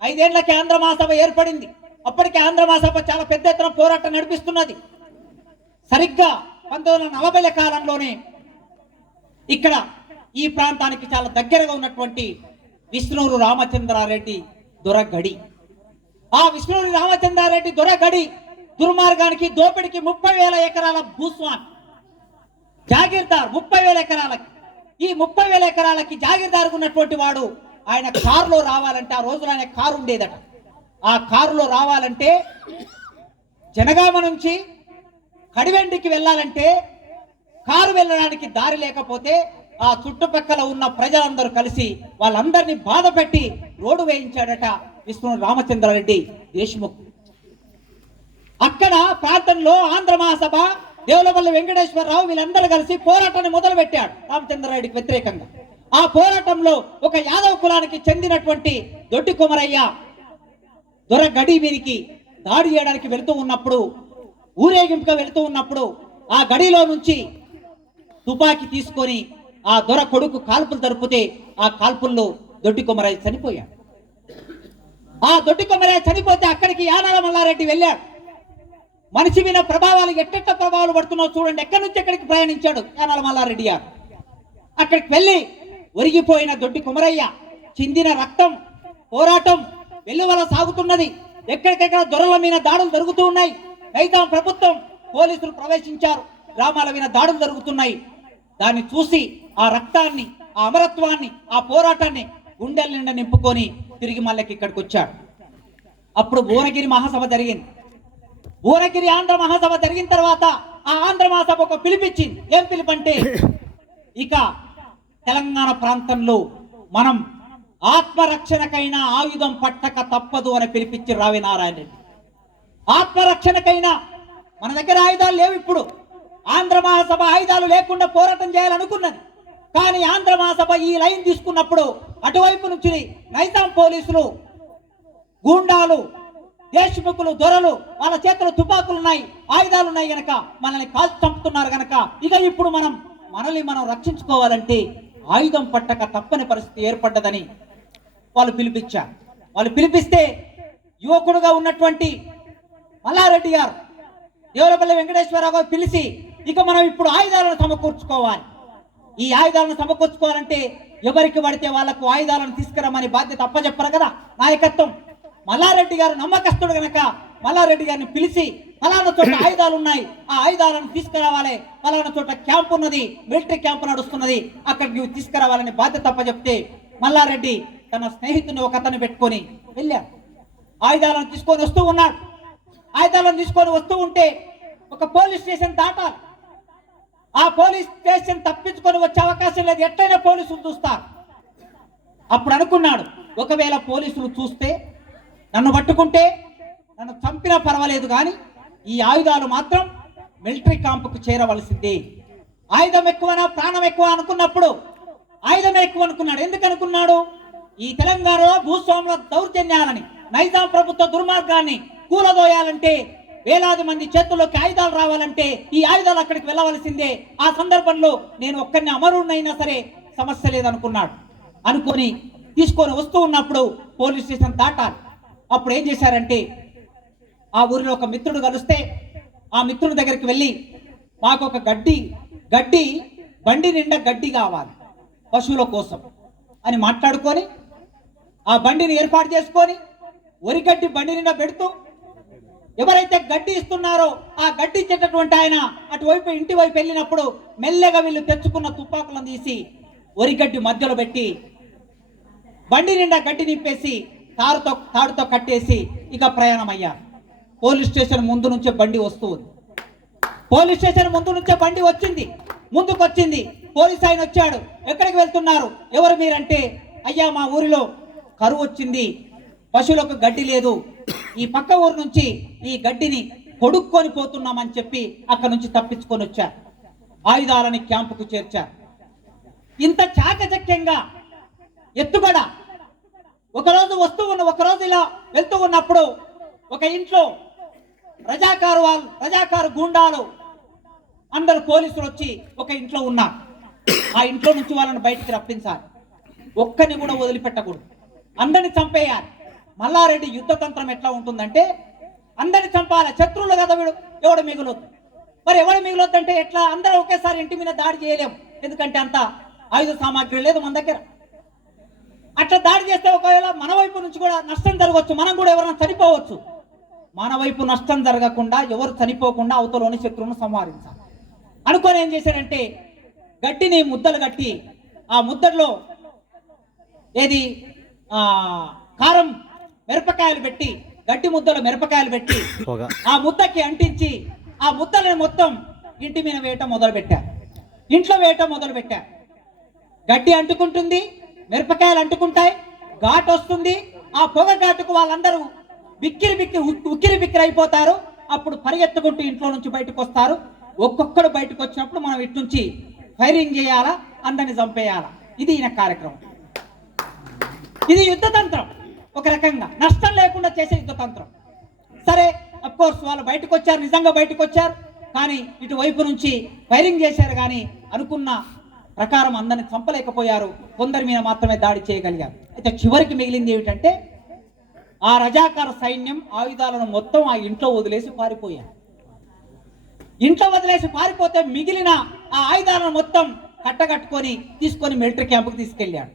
5 ఏళ్లకి ఆంధ్ర మహాసభ ఏర్పడింది. అప్పటికే ఆంధ్ర మహాసభ చాలా పెద్ద ఎత్తున పోరాటం నడిపిస్తున్నది. సరిగ్గా 1940ల కాలంలోనే ఇక్కడ ఈ ప్రాంతానికి చాలా దగ్గరగా ఉన్నటువంటి విష్ణూరు రామచంద్రారెడ్డి దొరగడి, ఆ విష్ణూరు రామచంద్రారెడ్డి దొరగడి దుర్మార్గానికి, దోపిడికి 30,000 ఎకరాల భూస్వామి, జాగీర్దార్. 30,000 ఎకరాలకి, ఈ 30,000 ఎకరాలకి జాగీర్దార్ ఉన్నటువంటి వాడు ఆయన కారులో రావాలంటే, ఆ రోజులో ఆయన కారు ఉండేదట. ఆ కారులో రావాలంటే జనగామ నుంచి కడివెండికి వెళ్ళాలంటే కారు వెళ్ళడానికి దారి లేకపోతే ఆ చుట్టుపక్కల ఉన్న ప్రజలందరూ కలిసి వాళ్ళందరినీ బాధ పెట్టి రోడ్డు వేయించాడట విష్ణు రామచంద్రారెడ్డి దేశ్ముఖ్. అక్కడ ప్రాంతంలో ఆంధ్ర మహాసభ, దేవులపల్లి వెంకటేశ్వరరావు వీళ్ళందరూ కలిసి పోరాటాన్ని మొదలు పెట్టాడు రామచంద్రారెడ్డికి వ్యతిరేకంగా. ఆ పోరాటంలో ఒక యాదవ కులానికి చెందినటువంటి దొడ్డి కొమరయ్య దొరగడి వీరికి దాడి చేయడానికి వెళుతూ ఉన్నప్పుడు, ఊరేగింపుగా వెళుతూ ఉన్నప్పుడు ఆ గడిలో నుంచి తుపాకీ తీసుకొని ఆ దొర కొడుకు కాల్పులు జరుపుతే ఆ కాల్పుల్లో దొడ్డి కొమరయ్య చనిపోయాడు. ఆ దొడ్డి కొమరయ్య చనిపోతే అక్కడికి యానాల మల్లారెడ్డి వెళ్ళాడు. మనిషి మీద ప్రభావాలు ఎట్టెట్ట ప్రభావాలు పడుతున్నావు చూడండి. ఎక్కడి నుంచి ఎక్కడికి ప్రయాణించాడు యానాల మల్లారెడ్డి గారు. అక్కడికి వెళ్ళి ఒరిగిపోయిన దొడ్డి కొమరయ్య, చిందిన రక్తం, పోరాటం వెల్లువల సాగుతున్నది. ఎక్కడికెక్కడ దొరల మీద దాడులు జరుగుతూ ఉన్నాయి. నైజాం ప్రభుత్వం, పోలీసులు ప్రవేశించారు. గ్రామాల మీద దాడులు జరుగుతున్నాయి. దాన్ని చూసి ఆ రక్తాన్ని, ఆ అమరత్వాన్ని, ఆ పోరాటాన్ని గుండెల నిండా నింపుకొని తిరిగి మళ్ళీ ఇక్కడికి వచ్చాడు. అప్పుడు భువనగిరి మహాసభ జరిగింది. భువనగిరి ఆంధ్ర మహాసభ జరిగిన తర్వాత ఆ ఆంధ్ర మహాసభ ఒక పిలిపించింది. ఏం పిలుపంటే, ఇక తెలంగాణ ప్రాంతంలో మనం ఆత్మరక్షణకైనా ఆయుధం పట్టక తప్పదు అని పిలిపించి రావి నారాయణ రెడ్డి. ఆత్మరక్షణకైనా మన దగ్గర ఆయుధాలు లేవు. ఇప్పుడు ఆంధ్ర మహాసభ ఆయుధాలు లేకుండా పోరాటం చేయాలనుకున్నది. కానీ ఆంధ్ర మహాసభ ఈ లైన్ తీసుకున్నప్పుడు అటువైపు నుంచి నైజాం పోలీసులు, గూండాలు, దేశముఖులు, దొరలు, వాళ్ళ చేతులు తుపాకులు ఉన్నాయి, ఆయుధాలు ఉన్నాయి గనక మనల్ని కాల్చి చంపుతున్నారు గనక ఇక ఇప్పుడు మనల్ని మనం రక్షించుకోవాలంటే ఆయుధం పట్టక తప్పని పరిస్థితి ఏర్పడ్డదని వాళ్ళు పిలిపించారు. వాళ్ళు పిలిపిస్తే యువకుడుగా ఉన్నటువంటి మల్లారెడ్డి గారు దేవులపల్లి వెంకటేశ్వరరావు గారు పిలిచి ఇక మనం ఇప్పుడు ఆయుధాలను సమకూర్చుకోవాలి. ఈ ఆయుధాలను సమకూర్చుకోవాలంటే ఎవరికి పడితే వాళ్లకు ఆయుధాలను తీసుకురమ్మని బాధ్యత అప్పచెప్పరు కదా నాయకత్వం. మల్లారెడ్డి గారు నమ్మకస్తుడు గనక మల్లారెడ్డి గారిని పిలిచి ఫలానా చోట ఆయుధాలు ఉన్నాయి, ఆ ఆయుధాలను తీసుకురావాలి, ఫలానా చోట క్యాంప్ ఉన్నది, మిలిటరీ క్యాంప్ నడుస్తున్నది, అక్కడికి నువ్వు తీసుకురావాలని బాధ్యత తప్పచెప్తే మల్లారెడ్డి తన స్నేహితుని ఒక అతను పెట్టుకొని వెళ్ళాడు. ఆయుధాలను తీసుకొని వస్తూ ఉన్నాడు. ఆయుధాలను తీసుకొని వస్తూ ఉంటే ఒక పోలీస్ స్టేషన్ దాటాలి. ఆ పోలీస్ స్టేషన్ తప్పించుకొని వచ్చే అవకాశం లేదు, ఎట్లయినా పోలీసులు చూస్తారు. అప్పుడు అనుకున్నాడు, ఒకవేళ పోలీసులు చూస్తే నన్ను పట్టుకుంటే నన్ను చంపినా పర్వాలేదు, కానీ ఈ ఆయుధాలు మాత్రం మిలిటరీ క్యాంపుకు చేరవలసిందే. ఆయుధం ఎక్కువనా ప్రాణం ఎక్కువ అనుకున్నప్పుడు ఆయుధమే ఎక్కువ అనుకున్నాడు. ఎందుకు అనుకున్నాడు? ఈ తెలంగాణలో భూస్వాముల దౌర్జన్యాలని, నైజాం ప్రభుత్వ దుర్మార్గాన్ని కూలదోయాలంటే, వేలాది మంది చేతుల్లోకి ఆయుధాలు రావాలంటే ఈ ఆయుధాలు అక్కడికి వెళ్ళవలసిందే. ఆ సందర్భంలో నేను ఒక్కరిని అమరుణ్ణైనా సరే సమస్య లేదనుకున్నాడు. అనుకొని తీసుకొని వస్తూ ఉన్నప్పుడు పోలీస్ స్టేషన్ దాటాలి. అప్పుడు ఏం చేశారంటే, ఆ ఊరిలో ఒక మిత్రుడు కలిస్తే ఆ మిత్రుడి దగ్గరికి వెళ్ళి, మాకు ఒక గడ్డి బండి నిండా గడ్డి కావాలి పశువుల కోసం అని మాట్లాడుకొని ఆ బండిని ఏర్పాటు చేసుకొని వరిగడ్డి బండి నిండా పెడుతూ, ఎవరైతే గడ్డి ఇస్తున్నారో ఆ గడ్డి ఇచ్చేటటువంటి ఆయన అటువైపు ఇంటి వైపు వెళ్ళినప్పుడు మెల్లగా వీళ్ళు తెచ్చుకున్న తుపాకులను తీసి వరిగడ్డి మధ్యలో పెట్టి బండి నిండా గడ్డి నింపేసి తాడుతో కట్టేసి ఇక ప్రయాణం అయ్యారు. పోలీస్ స్టేషన్ ముందు నుంచే బండి వస్తుంది. పోలీస్ స్టేషన్ ముందు నుంచే బండి వచ్చింది, ముందుకు వచ్చింది. పోలీస్ ఆయన వచ్చాడు. ఎక్కడికి వెళ్తున్నారు, ఎవరు మీరంటే, అయ్యా మా ఊరిలో కరువు వచ్చింది, పశువులకు గడ్డి లేదు, ఈ పక్క ఊరు నుంచి ఈ గడ్డిని కొడుక్కొని పోతున్నామని చెప్పి అక్కడ నుంచి తప్పించుకొని వచ్చారు. ఆయుధాలని క్యాంపుకు చేర్చారు. ఇంత చాకచక్యంగా ఎత్తుగడ. ఒకరోజు ఇలా వెళ్తూ ఉన్నప్పుడు ఒక ఇంట్లో రజాకారు గూండాలు అందరు పోలీసులు వచ్చి ఒక ఇంట్లో ఉన్నారు. ఆ ఇంట్లో నుంచి వాళ్ళని బయటికి రప్పించాలి, ఒక్కని కూడా వదిలిపెట్టకూడదు, అందరిని చంపేయాలి. మల్లారెడ్డి యుద్ధ తంత్రం ఎట్లా ఉంటుందంటే, అందరిని చంపాలి, శత్రువులు కదా వీడు, ఎవడు మిగులొద్దు. మరి ఎవడు మిగులొద్దు అంటే ఎట్లా? అందరూ ఒకేసారి ఇంటి మీద దాడి చేయలేము, ఎందుకంటే అంత ఆయుధ సామాగ్రి లేదు మన దగ్గర. అట్లా దాడి చేస్తే ఒకవేళ మన వైపు నుంచి కూడా నష్టం జరగవచ్చు, మనం కూడా ఎవరైనా చనిపోవచ్చు. మన వైపు నష్టం జరగకుండా, ఎవరు చనిపోకుండా అవతలోని శత్రువును సంహరించాలి అనుకొని ఏం చేశారంటే, గడ్డిని ముద్దలు కట్టి ఆ ముద్దల్లో కారం మిరపకాయలు పెట్టి, గడ్డి ముద్దలో మిరపకాయలు పెట్టి ఆ ముద్దకి అంటించి ఆ ముద్దలను మొత్తం ఇంటి మీద వేయటం మొదలు పెట్టారు. ఇంట్లో వేయటం మొదలు పెట్టారు. గడ్డి అంటుకుంటుంది, మిరపకాయలు అంటుకుంటాయి, ఘాటు వస్తుంది. ఆ పొగ ఘాటుకు వాళ్ళందరూ ఉక్కిరి బిక్కిరి అయిపోతారు. అప్పుడు పరిగెత్తుకుంటూ ఇంట్లో నుంచి బయటకు వస్తారు. ఒక్కొక్కడు బయటకు వచ్చినప్పుడు మనం ఇటు నుంచి ఫైరింగ్ చేయాలా, అందరిని చంపేయాలా. ఇది ఈయన కార్యక్రమం. ఇది యుద్ధ తంత్రం, ఒక రకంగా నష్టం లేకుండా చేసే యుద్ధ తంత్రం. సరే, అఫ్ కోర్స్ వాళ్ళు బయటకు వచ్చారు, నిజంగా బయటకు వచ్చారు, కానీ ఇటువైపు నుంచి ఫైరింగ్ చేశారు, కానీ అనుకున్న ప్రకారం అందరిని చంపలేకపోయారు. కొందరి మీద మాత్రమే దాడి చేయగలిగారు. అయితే చివరికి మిగిలింది ఏమిటంటే, ఆ రజాకార సైన్యం ఆయుధాలను మొత్తం ఆ ఇంట్లో వదిలేసి పారిపోయారు. ఇంట్లో వదిలేసి పారిపోతే మిగిలిన ఆ ఆయుధాలను మొత్తం కట్టగట్టుకొని తీసుకొని మిలిటరీ క్యాంపుకి తీసుకెళ్ళాడు.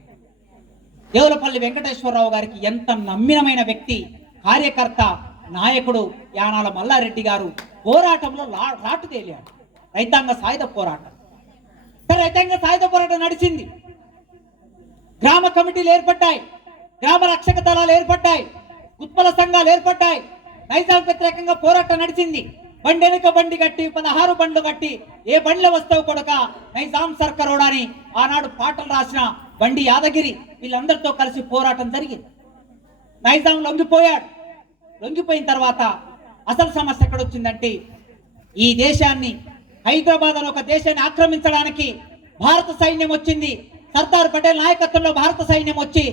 దేవులపల్లి వెంకటేశ్వరరావు గారికి ఎంత నమ్మినమైన వ్యక్తి, కార్యకర్త, నాయకుడు యానాల మల్లారెడ్డి గారు పోరాటంలో రాటు తేలాడు. రైతాంగ సాయుధ పోరాటం. సరే, రైతాంగ సాయుధ పోరాటం నడిచింది. గ్రామ కమిటీలు ఏర్పడ్డాయి, గ్రామ రక్షక దళాలు ఏర్పడ్డాయి, ఉత్పల సంఘాలు ఏర్పడ్డాయి. నైజాం వ్యతిరేకంగా పోరాటం నడిచింది. బండి వెనుక బండి కట్టి 16 బండ్లు కట్టి, ఏ బండ్లు వస్తావు కొడక నైజాం సర్కారోడని ఆనాడు పాటలు రాసిన బండి యాదగిరి, వీళ్ళందరితో కలిసి పోరాటం జరిగింది. నైజాం లొంగిపోయాడు. లొంగిపోయిన తర్వాత అసలు సమస్య ఎక్కడొచ్చిందంటే, ఈ దేశాన్ని, హైదరాబాద్ అనే ఒక దేశాన్ని ఆక్రమించడానికి భారత సైన్యం వచ్చింది. సర్దార్ పటేల్ నాయకత్వంలో భారత సైన్యం వచ్చి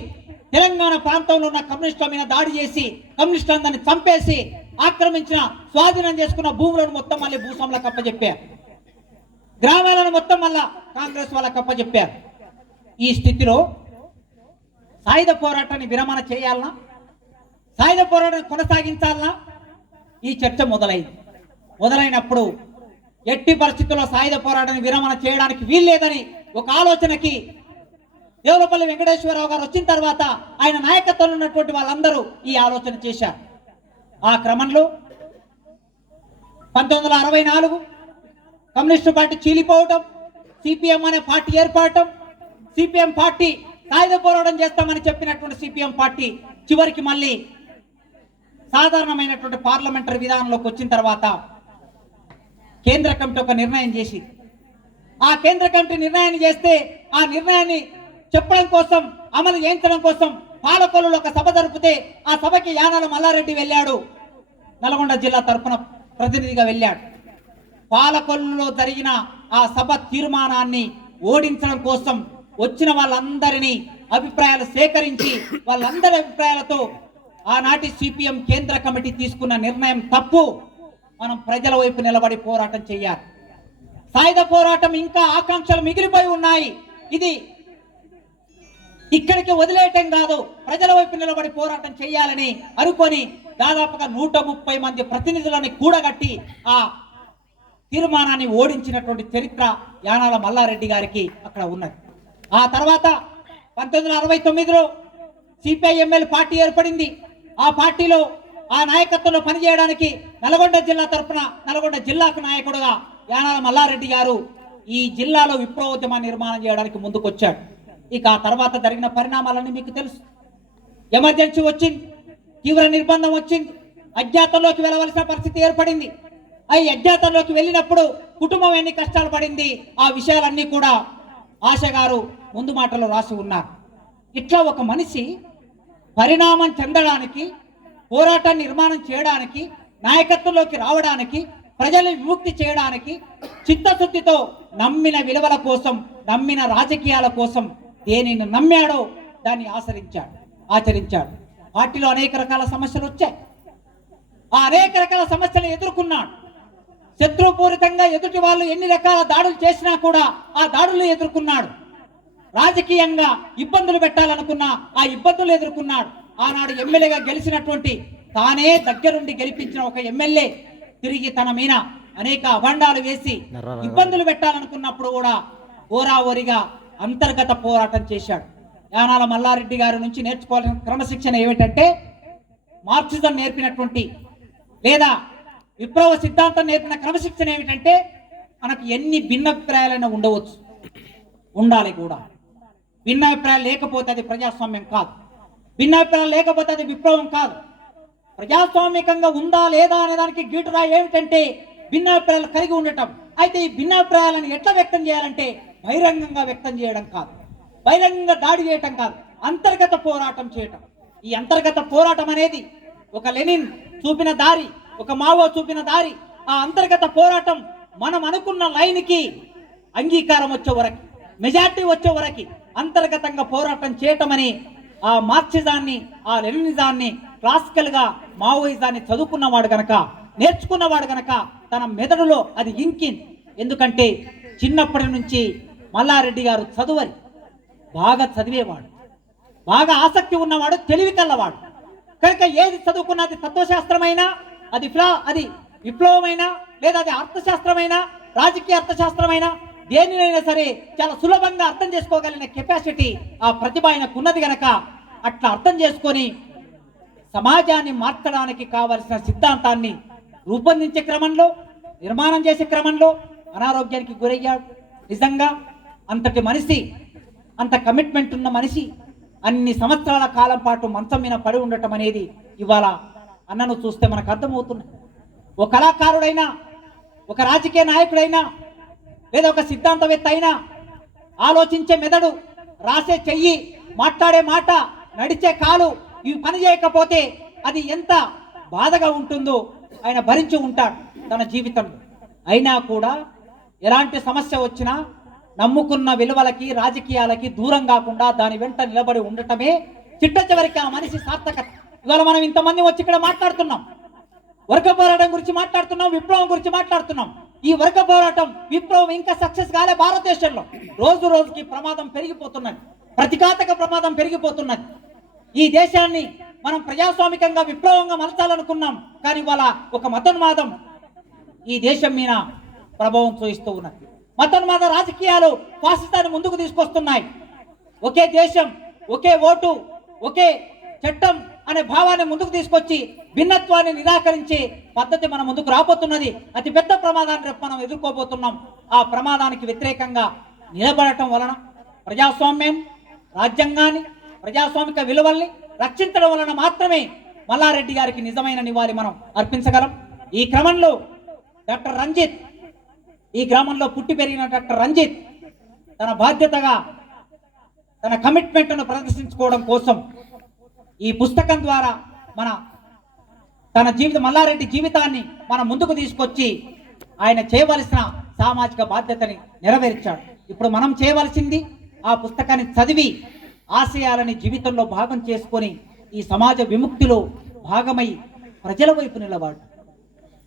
తెలంగాణ ప్రాంతంలో ఉన్న కమ్యూనిస్టుల మీద దాడి చేసి కమ్యూనిస్టులందరినీ చంపేసి ఆక్రమించిన, స్వాధీనం చేసుకున్న భూములను మొత్తం మళ్ళీ భూస్వాములకు అప్పచెప్పారు. గ్రామాలను మొత్తం మళ్ళా కాంగ్రెస్ వాళ్ళకి అప్పచెప్పారు. ఈ స్థితిలో సాయుధ పోరాటాన్ని విరమణ చేయాలన్నా, సాయుధ పోరాటాన్ని కొనసాగించాలన్నా ఈ చర్చ మొదలైనప్పుడు ఎట్టి పరిస్థితుల్లో సాయుధ పోరాటాన్ని విరమణ చేయడానికి వీల్లేదని ఒక ఆలోచనకి దేవులపల్లి వెంకటేశ్వరరావు గారు వచ్చిన తర్వాత ఆయన నాయకత్వంలో ఉన్నటువంటి వాళ్ళందరూ ఈ ఆలోచన చేశారు. ఆ క్రమంలో 1964 కమ్యూనిస్టు పార్టీ చీలిపోవటం, సిపిఎం అనే పార్టీ ఏర్పడటం, సిపిఎం పార్టీ సాయుధ పోరాటం చేస్తామని చెప్పినటువంటి సిపిఎం పార్టీ చివరికి మళ్ళీ సాధారణమైనటువంటి పార్లమెంటరీ విధానంలోకి వచ్చిన తర్వాత కేంద్ర కమిటీ ఒక నిర్ణయం చేసి, ఆ కేంద్ర కమిటీ నిర్ణయాన్ని చేస్తే ఆ నిర్ణయాన్ని చెప్పడం కోసం, అమలు చేయించడం కోసం పాలకొల్లులో ఒక సభ జరిపితే ఆ సభకి యానాల మల్లారెడ్డి వెళ్ళాడు. నల్గొండ జిల్లా తరఫున ప్రతినిధిగా వెళ్ళాడు. పాలకొల్లులో జరిగిన ఆ సభ తీర్మానాన్ని ఓడించడం కోసం వచ్చిన వాళ్ళందరినీ అభిప్రాయాలు సేకరించి వాళ్ళందరి అభిప్రాయాలతో ఆనాటి సిపిఎం కేంద్ర కమిటీ తీసుకున్న నిర్ణయం తప్పు, మనం ప్రజల వైపు నిలబడి పోరాటం చేయాలి. సాయుధ పోరాటం ఇంకా ఆకాంక్షలు మిగిలిపోయి ఉన్నాయి. ఇది ఇక్కడికి వదిలేయటం కాదు, ప్రజల వైపు నిలబడి పోరాటం చేయాలని అనుకొని దాదాపుగా 130 మంది ప్రతినిధులని కూడగట్టి ఆ తీర్మానాన్ని ఓడించినటువంటి చరిత్ర యానాల మల్లారెడ్డి గారికి అక్కడ ఉన్నది. ఆ తర్వాత 1969లో సిపిఐఎంఎల్ పార్టీ ఏర్పడింది. ఆ పార్టీలో ఆ నాయకత్వంలో పనిచేయడానికి నల్గొండ జిల్లా తరఫున నల్గొండ జిల్లాకు నాయకుడుగా యానాల మల్లారెడ్డి గారు ఈ జిల్లాలో విప్లవోద్యమాన్ని నిర్మాణం చేయడానికి ముందుకొచ్చాడు. ఇక ఆ తర్వాత జరిగిన పరిణామాలన్నీ మీకు తెలుసు. ఎమర్జెన్సీ వచ్చింది, తీవ్ర నిర్బంధం వచ్చింది, అజ్ఞాతంలోకి వెళ్ళవలసిన పరిస్థితి ఏర్పడింది. ఆ అజ్ఞాతంలోకి వెళ్ళినప్పుడు కుటుంబం ఎన్ని కష్టాలు పడింది, ఆ విషయాలన్నీ కూడా ఆశ గారు ముందు మాటలో రాసి ఉన్నారు. ఇట్లా ఒక మనిషి పరిణామం చెందడానికి, పోరాటాన్ని నిర్మాణం చేయడానికి, నాయకత్వంలోకి రావడానికి, ప్రజల్ని విముక్తి చేయడానికి చిత్తశుద్ధితో నమ్మిన విలువల కోసం, నమ్మిన రాజకీయాల కోసం దేనిని నమ్మాడో దాన్ని ఆచరించాడు. పార్టీలో అనేక రకాల సమస్యలు వచ్చాయి. ఆ అనేక రకాల సమస్యలు ఎదుర్కొన్నాడు. శత్రుపూరితంగా ఎదుటి వాళ్ళు ఎన్ని రకాల దాడులు చేసినా కూడా ఆ దాడులు ఎదుర్కొన్నాడు. రాజకీయంగా ఇబ్బందులు పెట్టాలనుకున్నా ఆ ఇబ్బందులు ఎదుర్కొన్నాడు. ఆనాడు ఎమ్మెల్యేగా గెలిచినటువంటి తానే దగ్గరుండి గెలిపించిన ఒక ఎమ్మెల్యే తిరిగి తన మీద అనేక అభండాలు వేసి ఇబ్బందులు పెట్టాలనుకున్నప్పుడు కూడా ఓరాఓరిగా అంతర్గత పోరాటం చేశాడు. యానాల మల్లారెడ్డి గారి నుంచి నేర్చుకోవాల్సిన క్రమశిక్షణ ఏమిటంటే, మార్క్సిజం నేర్పినటువంటి లేదా విప్లవ సిద్ధాంతం నేర్పిన క్రమశిక్షణ ఏమిటంటే, మనకు ఎన్ని భిన్నాభిప్రాయాలైనా ఉండవచ్చు, ఉండాలి కూడా. భిన్నాభిప్రాయాలు లేకపోతే అది ప్రజాస్వామ్యం కాదు, భిన్నాభిప్రాయాలు లేకపోతే అది విప్లవం కాదు. ప్రజాస్వామికంగా ఉందా లేదా అనే దానికి గీటురాయి ఏమిటంటే భిన్నాభిప్రాయాలు కలిగి ఉండటం. అయితే ఈ భిన్నాభిప్రాయాలను ఎట్లా వ్యక్తం చేయాలంటే బహిరంగంగా వ్యక్తం చేయడం కాదు, బహిరంగంగా దాడి చేయటం కాదు, అంతర్గత పోరాటం చేయటం. ఈ అంతర్గత పోరాటం అనేది ఒక లెనిన్ చూపిన దారి, ఒక మావో చూపిన దారి. ఆ అంతర్గత పోరాటం మనం అనుకున్న లైన్కి అంగీకారం వచ్చే వరకు, మెజార్టీ వచ్చే వరకు అంతర్గతంగా పోరాటం చేయటం అని ఆ మార్క్సిజాన్ని, ఆ లెనినిజాన్ని, క్లాసికల్ గా మావోయిజాన్ని చదువుకున్నవాడు గనక, నేర్చుకున్నవాడు గనక తన మెదడులో అది ఇంకింది. ఎందుకంటే చిన్నప్పటి నుంచి మల్లారెడ్డి గారు చదువరి, బాగా చదివేవాడు, బాగా ఆసక్తి ఉన్నవాడు, తెలివి కల్లవాడు కనుక ఏది చదువుకున్నది తత్వశాస్త్రమైనా, అది విప్లవమైనా, లేదా అది అర్థశాస్త్రమైనా, రాజకీయ అర్థశాస్త్రమైనా, దేనినైనా సరే చాలా సులభంగా అర్థం చేసుకోగలిగిన కెపాసిటీ, ఆ ప్రతిభ ఆయనకు ఉన్నది గనక అట్లా అర్థం చేసుకొని సమాజాన్ని మార్చడానికి కావలసిన సిద్ధాంతాన్ని రూపొందించే క్రమంలో, నిర్మాణం చేసే క్రమంలో అనారోగ్యానికి గురయ్యాడు. నిజంగా అంతటి మనిషి, అంత కమిట్మెంట్ ఉన్న మనిషి అన్ని సంవత్సరాల కాలం పాటు మంచం మీద పడి ఉండటం అనేది ఇవాళ అన్నను చూస్తే మనకు అర్థమవుతుంది. ఒక కళాకారుడైనా, ఒక రాజకీయ నాయకుడైనా, లేదా ఒక సిద్ధాంతవేత్త అయినా ఆలోచించే మెదడు, రాసే చెయ్యి, మాట్లాడే మాట, నడిచే కాలు ఇవి పని చేయకపోతే అది ఎంత బాధగా ఉంటుందో ఆయన భరించి ఉంటాడు తన జీవితంలో. అయినా కూడా ఎలాంటి సమస్య వచ్చినా నమ్ముకున్న విలువలకి, రాజకీయాలకి దూరం కాకుండా దాని వెంట నిలబడి ఉండటమే చిట్ట చివరికి ఆ మనిషి సార్థకత. ఇవాళ మనం ఇంతమంది వచ్చి ఇక్కడ మాట్లాడుతున్నాం, వర్గ పోరాటం గురించి మాట్లాడుతున్నాం, విప్లవం గురించి మాట్లాడుతున్నాం. ఈ వర్గ పోరాటం, విప్లవం ఇంకా సక్సెస్ కాలే. భారతదేశంలో రోజు రోజుకి ప్రమాదం పెరిగిపోతున్నది, ప్రతిఘాతక ప్రమాదం పెరిగిపోతున్నది. ఈ దేశాన్ని మనం ప్రజాస్వామికంగా, విప్లవంగా మలచాలనుకున్నాం, కానీ ఇవాళ ఒక మతోన్మాదం ఈ దేశం మీద ప్రభావం చూపిస్తూ ఉన్నది. మతోన్మాద రాజకీయాలు ఫాసిస్తాన్ని ముందుకు తీసుకొస్తున్నాయి. ఒకే దేశం, ఒకే ఓటు, ఒకే చట్టం, అనే భావాన్ని ముందుకు తీసుకొచ్చి భిన్నత్వాన్ని నిరాకరించే పద్ధతి మన ముందుకు రాబోతున్నది. అతి పెద్ద ప్రమాదాన్ని రేపు మనం ఎదుర్కోబోతున్నాం. ఆ ప్రమాదానికి వ్యతిరేకంగా నిలబడటం వలన ప్రజాస్వామ్యం, రాజ్యాంగాన్ని, ప్రజాస్వామిక విలువల్ని రక్షించడం వలన మాత్రమే మల్లారెడ్డి గారికి నిజమైన నివాళి మనం అర్పించగలం. ఈ క్రమంలో డాక్టర్ రంజిత్, ఈ గ్రామంలో పుట్టి పెరిగిన డాక్టర్ రంజిత్ తన బాధ్యతగా తన కమిట్మెంట్ను ప్రదర్శించుకోవడం కోసం ఈ పుస్తకం ద్వారా తన మల్లారెడ్డి జీవితాన్ని మనం ముందుకు తీసుకొచ్చి ఆయన చేయవలసిన సామాజిక బాధ్యతని నెరవేర్చాడు. ఇప్పుడు మనం చేయవలసింది ఆ పుస్తకాన్ని చదివి ఆశయాలని జీవితంలో భాగం చేసుకొని ఈ సమాజ విముక్తిలో భాగమై ప్రజల వైపు నిలబడు.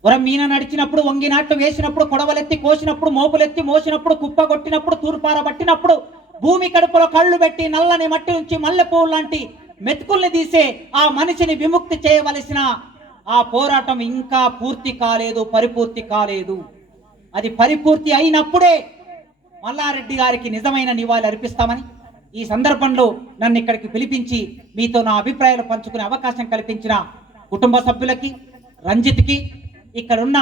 వరం మీన నడిచినప్పుడు, వంగినాట్లు వేసినప్పుడు, కొడవలెత్తి కోసినప్పుడు, మోపులెత్తి మోసినప్పుడు, కుప్ప కొట్టినప్పుడు, తూర్పార పట్టినప్పుడు, భూమి కడుపులో కళ్ళు పెట్టి నల్లని మట్టి నుంచి మల్లెపూలు లాంటి మెతుకుల్ని తీసే ఆ మనిషిని విముక్తి చేయవలసిన ఆ పోరాటం ఇంకా పూర్తి కాలేదు, పరిపూర్తి కాలేదు. అది పరిపూర్తి అయినప్పుడే మల్లారెడ్డి గారికి నిజమైన నివాళి అర్పిస్తామని ఈ సందర్భంలో నన్ను ఇక్కడికి పిలిపించి మీతో నా అభిప్రాయాలు పంచుకునే అవకాశం కల్పించిన కుటుంబ సభ్యులకి, రంజిత్కి, ఇక్కడున్న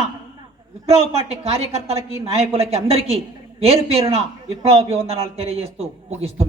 విప్లవ పార్టీ కార్యకర్తలకి, నాయకులకి అందరికీ పేరు పేరున విప్లవాభివందనాలు తెలియజేస్తూ ముగిస్తున్నాను.